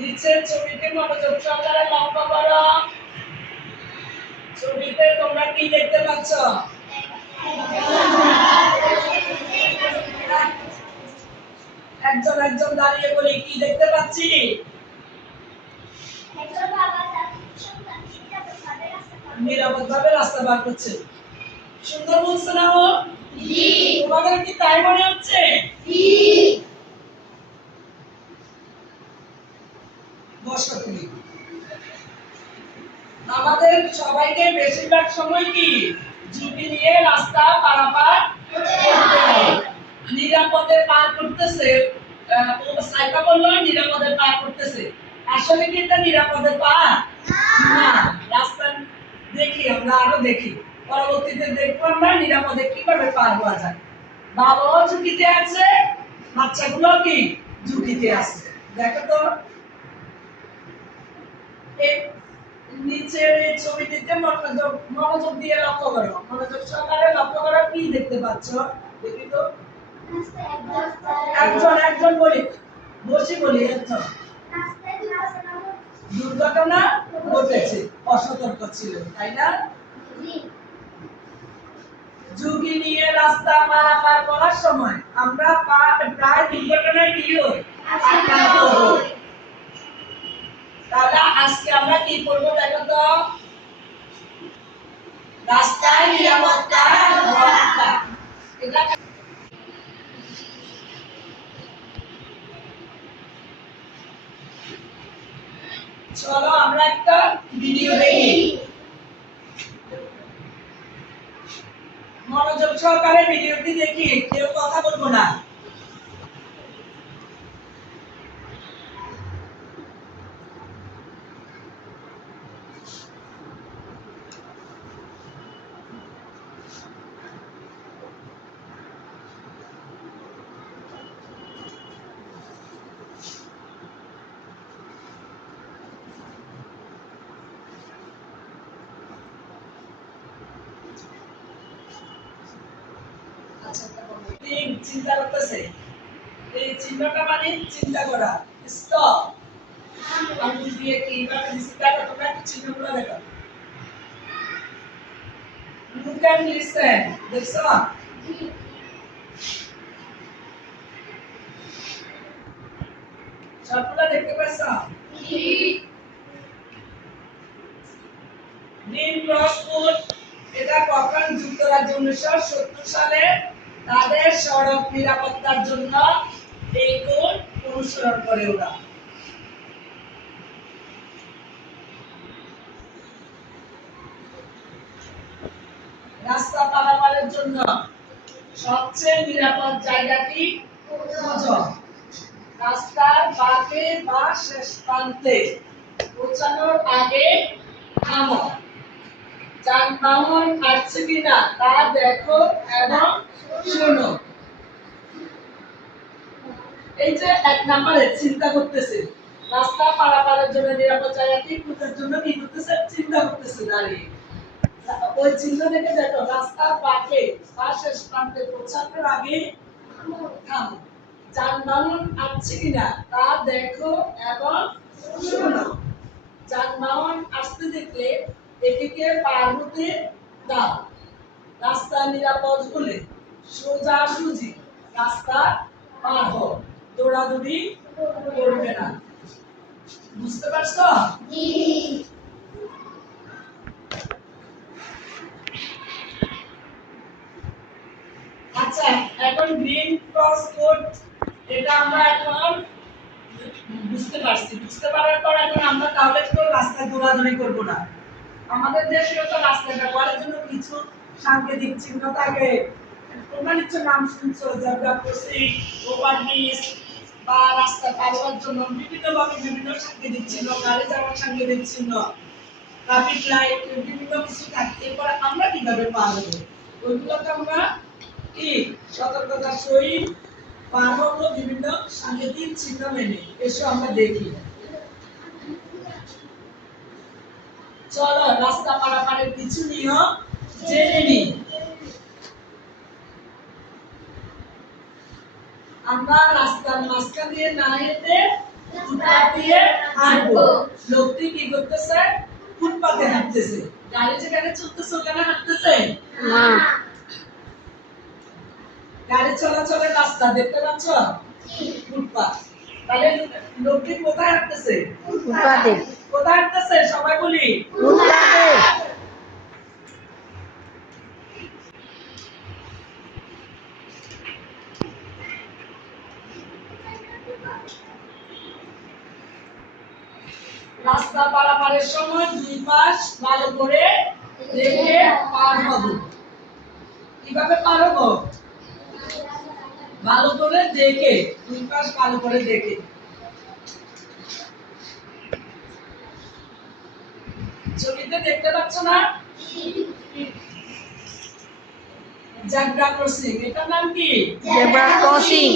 নিচের ছবিতে মনোযোগ সহকারে লক্ষ্য করো। ছবিতে তোমরা কি দেখতে পাচ্ছ? একজন একজন দাঁড়িয়ে বলি কি দেখতে পাচ্ছি? নিরাপদভাবে রাস্তা পার করছে। সুন্দর বলছো না ও? তোমাদের কি তাই মনে হচ্ছে? বসো তুমি। আমাদের সবাইকে বেশিরভাগ সময় কি ঝুঁকি নিয়ে রাস্তা পারাপার করতে হয়। নিরাপদে পার করতেছে, সাইকা বললো নিরাপদে পার করতেছে, আসলে কি এটা নিরাপদে পার না। রাস্তা দেখি আমরা আরো দেখি, পরবর্তীতে দেখবো আমরা নিরাপদে কিভাবে পার হওয়া যায়। বাবাও ঝুঁকিতে আছে, বাচ্চাগুলো কি ঝুঁকিতে আছে। দেখো তো নিচের এই ছবিটিতে মনোযোগ দিয়ে লক্ষ্য করো, মনোযোগ সহকারে লক্ষ্য করো কি দেখতে পাচ্ছ? দেখি তো একজন একজন বলি, বসি বলি। একজন দুর্ঘটনা ঘটেছে, অসতর্ক ছিল, তাই না? ঝুঁকি নিয়ে রাস্তা পারাপার করার সময় আমরা প্রায় দুর্ঘটনায় কি হই? আক্রান্ত হই। তাহলে আজকে আমরা কি করবো দেখো তো? রাস্তায় নিরাপত্তা রক্ষা। এটা চলো আমরা একটা ভিডিও দেখি। মনোযোগ সহকারে ভিডিওটি দেখি, কেউ কথা বলবো না। চিন্তা করতেছে, এই চিহ্নটা মানে চিন্তা করা। স্টপ। আমি দিয়ে কি ভাবে চিন্তা করতে তোমরা একটু চিহ্নগুলো দেখো। Look and listen. দেখছো? সবগুলো দেখতে পাচ্ছ? গ্রিন ক্রস কোড এটা কখন যুক্তরাজ্য 1970 সালে তাদের সড়ক নিরাপত্তার জন্য এই কোড অনুসরণ করে ওরা। রাস্তা পারাপারের জন্য সবচেয়ে নিরাপদ জায়গাটি খোঁজো। রাস্তার বাঁকে বা শেষ প্রান্তে পৌঁছানোর আগে থামো। যানবাহন আসছে কিনা তা দেখো এবং শোনো। এই যে এক নম্বরে চিন্তা করতেছে, রাস্তা পারাপারের জন্য নিরাপদ জায়গাটি খোঁজার জন্য কি করতেছে? চিন্তা করতেছে দাঁড়িয়ে। ওই চিহ্ন দেখে দেখো রাস্তার বাঁকে বা শেষ প্রান্তে পৌঁছানোর আগে থামো। যানবাহন আসছে কিনা তা দেখো এবং শোনো। যানবাহন আসতে দেখলে এটিকে পার হতে দাও। রাস্তা নিরাপদ হলে সোজাসুজি রাস্তা পার হও, দৌড়াদৌড়ি করবে না। বুঝতে পারছো? আচ্ছা, এখন গ্রিন ক্রস কোড এটা আমরা এখন বুঝতে পারছি। বুঝতে পারার পর এখন আমরা তাহলে তো রাস্তায় দৌড়াদৌড়ি করব না। আমাদের দেশেও তো রাস্তা ব্যবহারের জন্য কিছু সাংকেতিক চিহ্ন থাকে। তোমরা নিশ্চয় নাম শুনছো, জেব্রা ক্রসিং, ওভারব্রিজ বা রাস্তা পার হওয়ার জন্য বিভিন্ন সাংকেতিক চিহ্ন, গাড়ি যাওয়ার সাংকেতিক চিহ্ন, ট্রাফিক লাইট, বিভিন্ন কিছু থাকে। এরপর আমরা কিভাবে পার হবো ওইগুলোকে আমরা কি সতর্কতার সহিত পার হবো বিভিন্ন সাংকেতিক চিহ্ন মেনে। এসো আমরা দেখি। চলো রাস্তা পারাপারের কিছু নিয়ম জেনে নিই। আমরা রাস্তার মাঝখান দিয়ে না হেঁটে ফুটপাত দিয়ে হাঁটবো। লোকটি কি করতেছে? ফুটপাতে হাঁটতেছে। গাড়ি যেখানে চলতেছে ওখানে হাঁটতেছে না। গাড়ি চলাচলের রাস্তা দেখতে পাচ্ছ? ফুটপাত। তাহলে লোকটি কোথায় হাঁটতেছে? ফুটপাতে। কোথায় হাঁটতেছে সবাই বলি? ফুটপাতে। রাস্তা পারাপারের সময় দুই পাশ ভালো করে দেখে পার হব। কিভাবে পার হব? ভালো করে দেখে, দুই পাশ ভালো করে দেখে। ছবিতে দেখতে পাচ্ছ না? জেব্রা ক্রসিং, এটার নাম কি? Zebra crossing.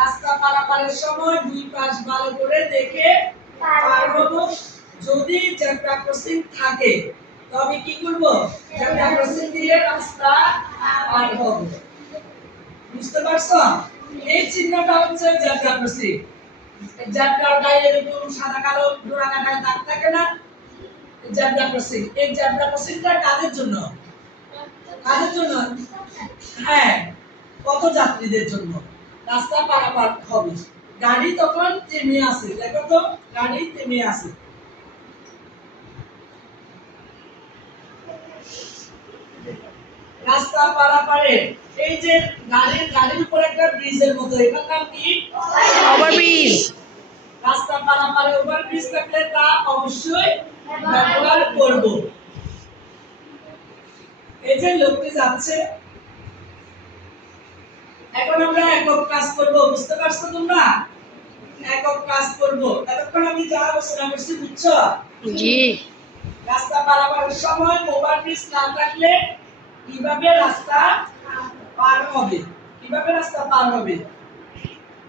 রাস্তা পারাপারের সময় দুই পাশ ভালো করে দেখে পার হব। যদি জেব্রা ক্রসিং থাকে তবে কি করব? জেব্রা ক্রসিং দিয়ে রাস্তা পার হব। বুঝতে পারছো? এই চিহ্নটা হচ্ছে জেব্রা ক্রসিং। জেব্রার গায়ে এরকম সাদা কালো ডোরা কাটা দাগ থাকে না? Zebra crossing. এই জেব্রা ক্রসিংটা কাদের জন্য? কাদের জন্য? হ্যাঁ, পথযাত্রীদের জন্য। রাস্তা পারাপার হবে। গাড়ি তখন থেমে আছে, দেখো তো, গাড়ি থেমে আছে। রাস্তা পারাপারে এই যে গাড়ির উপর একটা ব্রিজের মতো, এটার নাম কি? ওভারব্রিজ। রাস্তা পারাপারে ওভারব্রিজ থাকলে তা অবশ্যই ব্যবহার করব। এই যে লোকটি যাচ্ছে, এখন আমরা একক কাজ করব। বুঝতে পারছো তোমরা? একক কাজ করব। এতক্ষণ আমি যা আলোচনা করছি বুঝছো? জি। রাস্তা পারাপারের সময় ওভারব্রিজ না থাকলে কিভাবে রাস্তা পার হবে? কিভাবে রাস্তা পার হবে?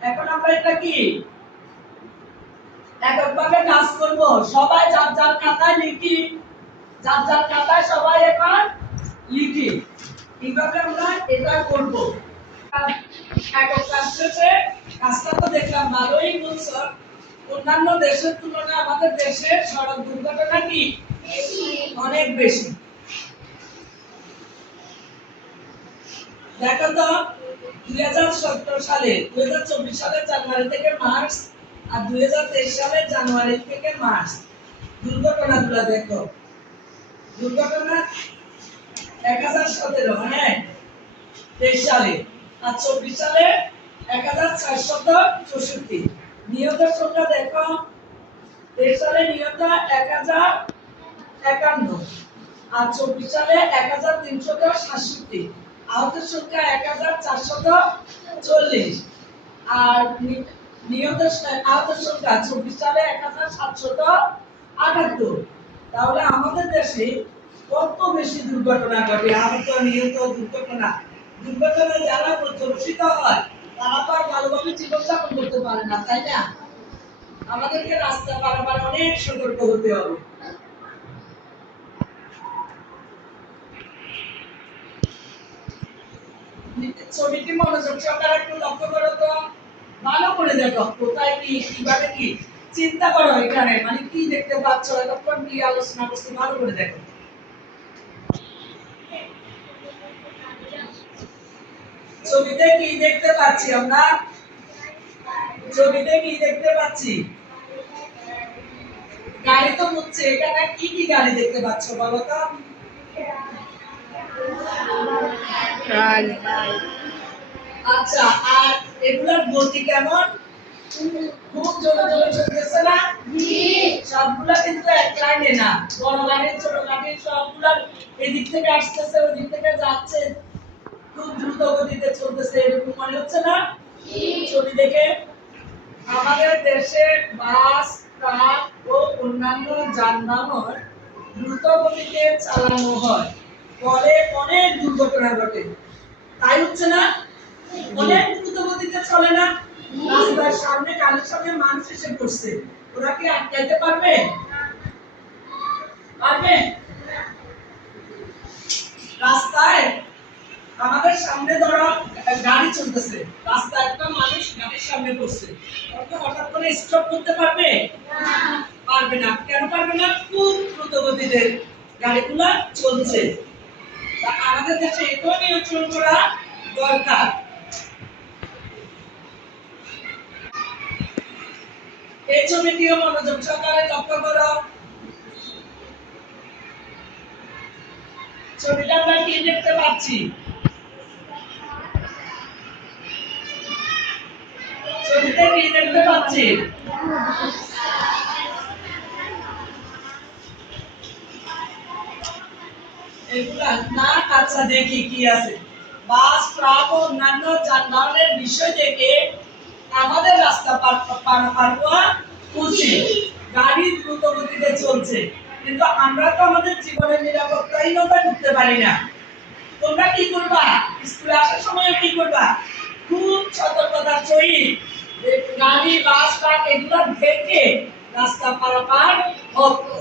এখন আমরা এটা কি এককভাবে কাজ করব। সবাই যার যার খাতায় লিখি, যার যার খাতায় সবাই এখন লিখি। কিভাবে আমরা এটা করব? একক কাজ শেষে কাজটা তো দেখলাম ভালোই বলছো। অন্যান্য দেশের তুলনায় আমাদের দেশের সড়ক দুর্ঘটনা কি অনেক বেশি। দেখো তো, 2024 সালের জানুয়ারি থেকে মার্চ আর 2023 সালের জানুয়ারি থেকে মার্চ দুর্ঘটনাগুলো দেখো। দুর্ঘটনা 1017, হ্যাঁ, 23 সালে, আর 24 সালে 1464। নিহতের সংখ্যা দেখো, 23 সালে নিহত 1051, আর 24 সালে 1367। আহতের সংখ্যা 1440, আর আহতের সংখ্যা 24 সালে 1778। তাহলে আমাদের দেশে কত বেশি দুর্ঘটনা ঘটে, আহত নিহত দুর্ঘটনায় যারা প্রতিষ্ঠিত হয় তারা তো আর ভালোভাবে জীবনযাপন করতে পারে না, তাই না? আমাদেরকে রাস্তা পারাপার অনেক সতর্ক হতে হবে। ছবিটি মনোযোগ সহকারে একটু লক্ষ্য করো তো, ভালো করে দেখো কোথায় কি, কিভাবে কি, চিন্তা করো এখানে মানে কি দেখতে পাচ্ছ, এতক্ষণ কি আলোচনা করছি, ভালো করে দেখো। ছবিতে কি দেখতে পাচ্ছি আমরা? ছবিতে কি দেখতে পাচ্ছি? গাড়ি তো হচ্ছে, এখানে কি কি গাড়ি দেখতে পাচ্ছ বলো তো? আচ্ছা, আর এগুলোর গতি কেমন? খুব জোরে জোরে চলতেছে না? সবগুলা কিন্তু এক লাইনে না, বড় গাড়ি ছোট গাড়ি সবগুলা এদিক থেকে আসতেছে ওদিক থেকে যাচ্ছে, খুব দ্রুত গতিতে চলতেছে, এরকম মনে হচ্ছে না ছবি দেখে? আমাদের দেশে বাস, ট্রাক ও অন্যান্য যানবাহন দ্রুত গতিতে চালানো হয়, ফলে অনেক দুর্ঘটনা ঘটে, তাই হচ্ছে না? অনেক দ্রুত গতিতে চলে না? রাস্তার সামনে গাড়ির সামনে মানুষ এসে পড়ছে, ওরা কি আটকাইতে পারবে? পারবে? রাস্তায় আমাদের সামনে ধরো গাড়ি চলতেছে, রাস্তা একটা মানুষ গাড়ির সামনে পড়ছে, তখন হঠাৎ করে স্টপ করতে পারবে? পারবে না। কেন পারবে না? খুব দ্রুত গতিতে গাড়িগুলো চলছে। তা আমাদের দেশে এটাও নিয়ন্ত্রণ করা দরকার। এই ছবিটিও মনোযোগ সহকারে লক্ষ্য করো। ছবিটা আমরা কি দেখতে পাচ্ছি? ছবিতে কি দেখতে পাচ্ছি? এগুলা না, আচ্ছা দেখি কি আছে। বাস, ট্রাক ও অন্যান্য যানবাহনের বিষয় দেখে আমাদের রাস্তা পার হওয়া উচিত। গাড়ি দ্রুত গতিতে চলছে, কিন্তু আমরা তো আমাদের জীবনের নিরাপত্তাহীনতা করতে পারি না। তোমরা কি করবা? স্কুলে আসার সময় কি করবা? খুব সতর্কতার সহিত গাড়ি, বাস, ট্রাক এগুলো দেখে রাস্তা পারাপার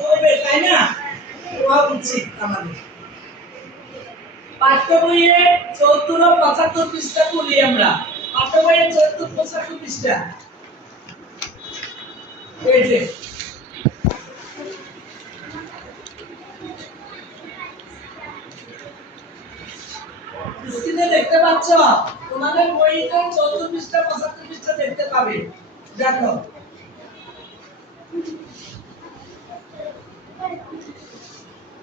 হবে, তাই না? হওয়া উচিত আমাদের। পাঠ্য বইয়ে ৭৪ ও ৭৫ পৃষ্ঠা খুলি আমরা। পাঠ্য বইয়ে ৭৪ ৭৫ পৃষ্ঠা। এই যে স্ক্রিনে দেখতে পাচ্ছ, তোমাদের বইতে ৭৪ পৃষ্ঠা ৭৫ পৃষ্ঠা দেখতে পাবে। দেখো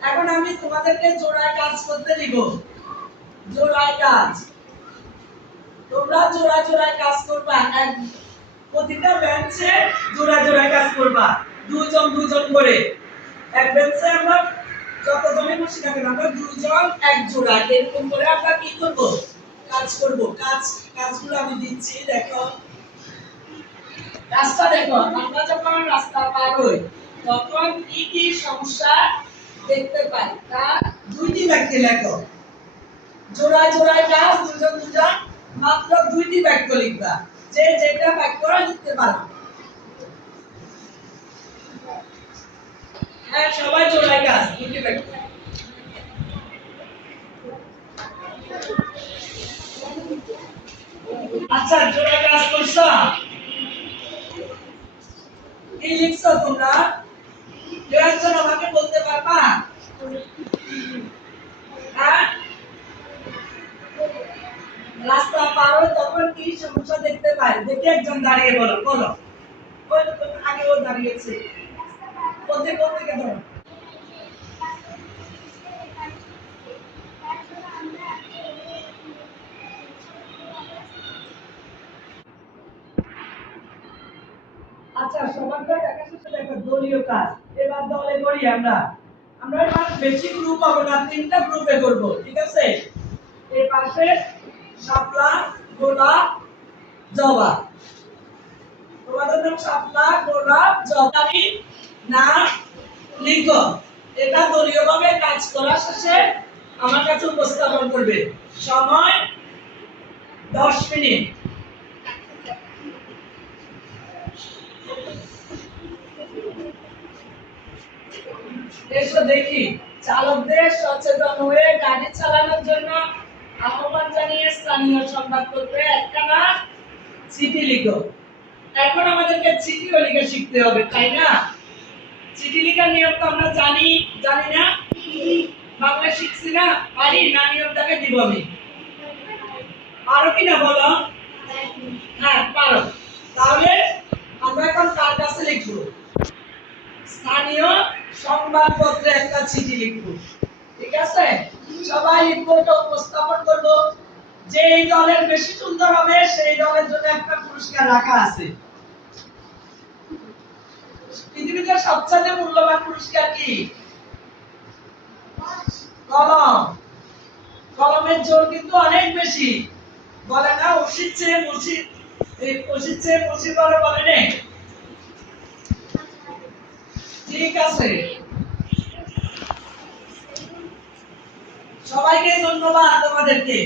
এখন আমি তোমাদেরকে জোড়ায় কাজ করতে দিব। জোড়ায় কাজ, তোমরা জোড়া জোড়ায় কাজ করবা। প্রতিটা বেঞ্চে জোড়া জোড়ায় কাজ করবা, দুজন দুজন করে। এক বেঞ্চে আমরা যতজনে বসি না কেন, আমরা দুজন এক জোড়া এরকম করে আমরা কি করব? কাজ করব। কাজগুলো আমি দিচ্ছি, দেখো রাস্তা দেখো। আমরা যখন রাস্তা পার হই তখন কি কি সমস্যা দেখতে পাই তা দুইটি বাক্যে লেখো। জোড়ায় জোড়ায় কাজ, দুজন দুজন, মাত্র দুইটি বাক্য লিখবা। যে যেটা বাক্য লিখতে পারো। হ্যাঁ, সবাই জোড়ায় কাজ, দুইটি বাক্য। আচ্ছা, জোড়ায় কাজ করছো? কি লিখছো তোমরা? কেউ একজন আমাকে বলতে পারবা? হ্যাঁ, রাস্তা পার হয়ে তখন কি সমস্যা দেখতে পাই? দেখে একজন দাঁড়িয়ে বলো, বলো। ওই তো আগে ও দাঁড়িয়েছে, বলতে বলতে কে ধরো। আচ্ছা, সবাইকে দেখা শেষে দেখো দলীয় কাজ। এবার দলে করি আমরা। আমরা এবার বেশি গ্রুপ হবে না, 3টা গ্রুপে করব, ঠিক আছে? এই পাশে শাপলা, গোলাপ, জবা। তোমাদের নাম শাপলা, গোলাপ, জবাই নাম লিখো। এটা দলীয়ভাবে কাজ করা শেষে আমার কাছে উপস্থাপন করবে। সময় 10 মিনিট। এসো দেখি। চালকদের সচেতন হয়ে গাড়ি চালানোর জন্য আহ্বান জানিয়ে স্থানীয় সংবাদপত্রে একখানা চিঠি লিখো। এখন আমাদেরকে চিঠিও লিখে শিখতে হবে, তাই না? চিঠি লেখার নিয়ম তো আমরা জানি না? বাংলা শিখছি না? পারি না? নিয়মটাকে দিব আমি। পারো কিনা বলো? হ্যাঁ, পারো। তাহলে আমরা এখন কার কাছে লিখবো? স্থানীয় সংবাদপত্রে একটা চিঠি লিখবো, ঠিক আছে? সবাই লিখবো, তো উপস্থাপন করবো। যে এই দলের বেশি সুন্দর হবে সেই দলের জন্য একটা পুরস্কার রাখা আছে। পৃথিবীতে সবচেয়ে মূল্যবান পুরস্কার কি? কলম। কলমের জোর কিন্তু অনেক বেশি। বলে না অসিত চেয়ে মুসিদ, এই অসিত চেয়ে মুসিদ বলে নেই। ঠিক আছে, সবাইকে ধন্যবাদ তোমাদেরকে।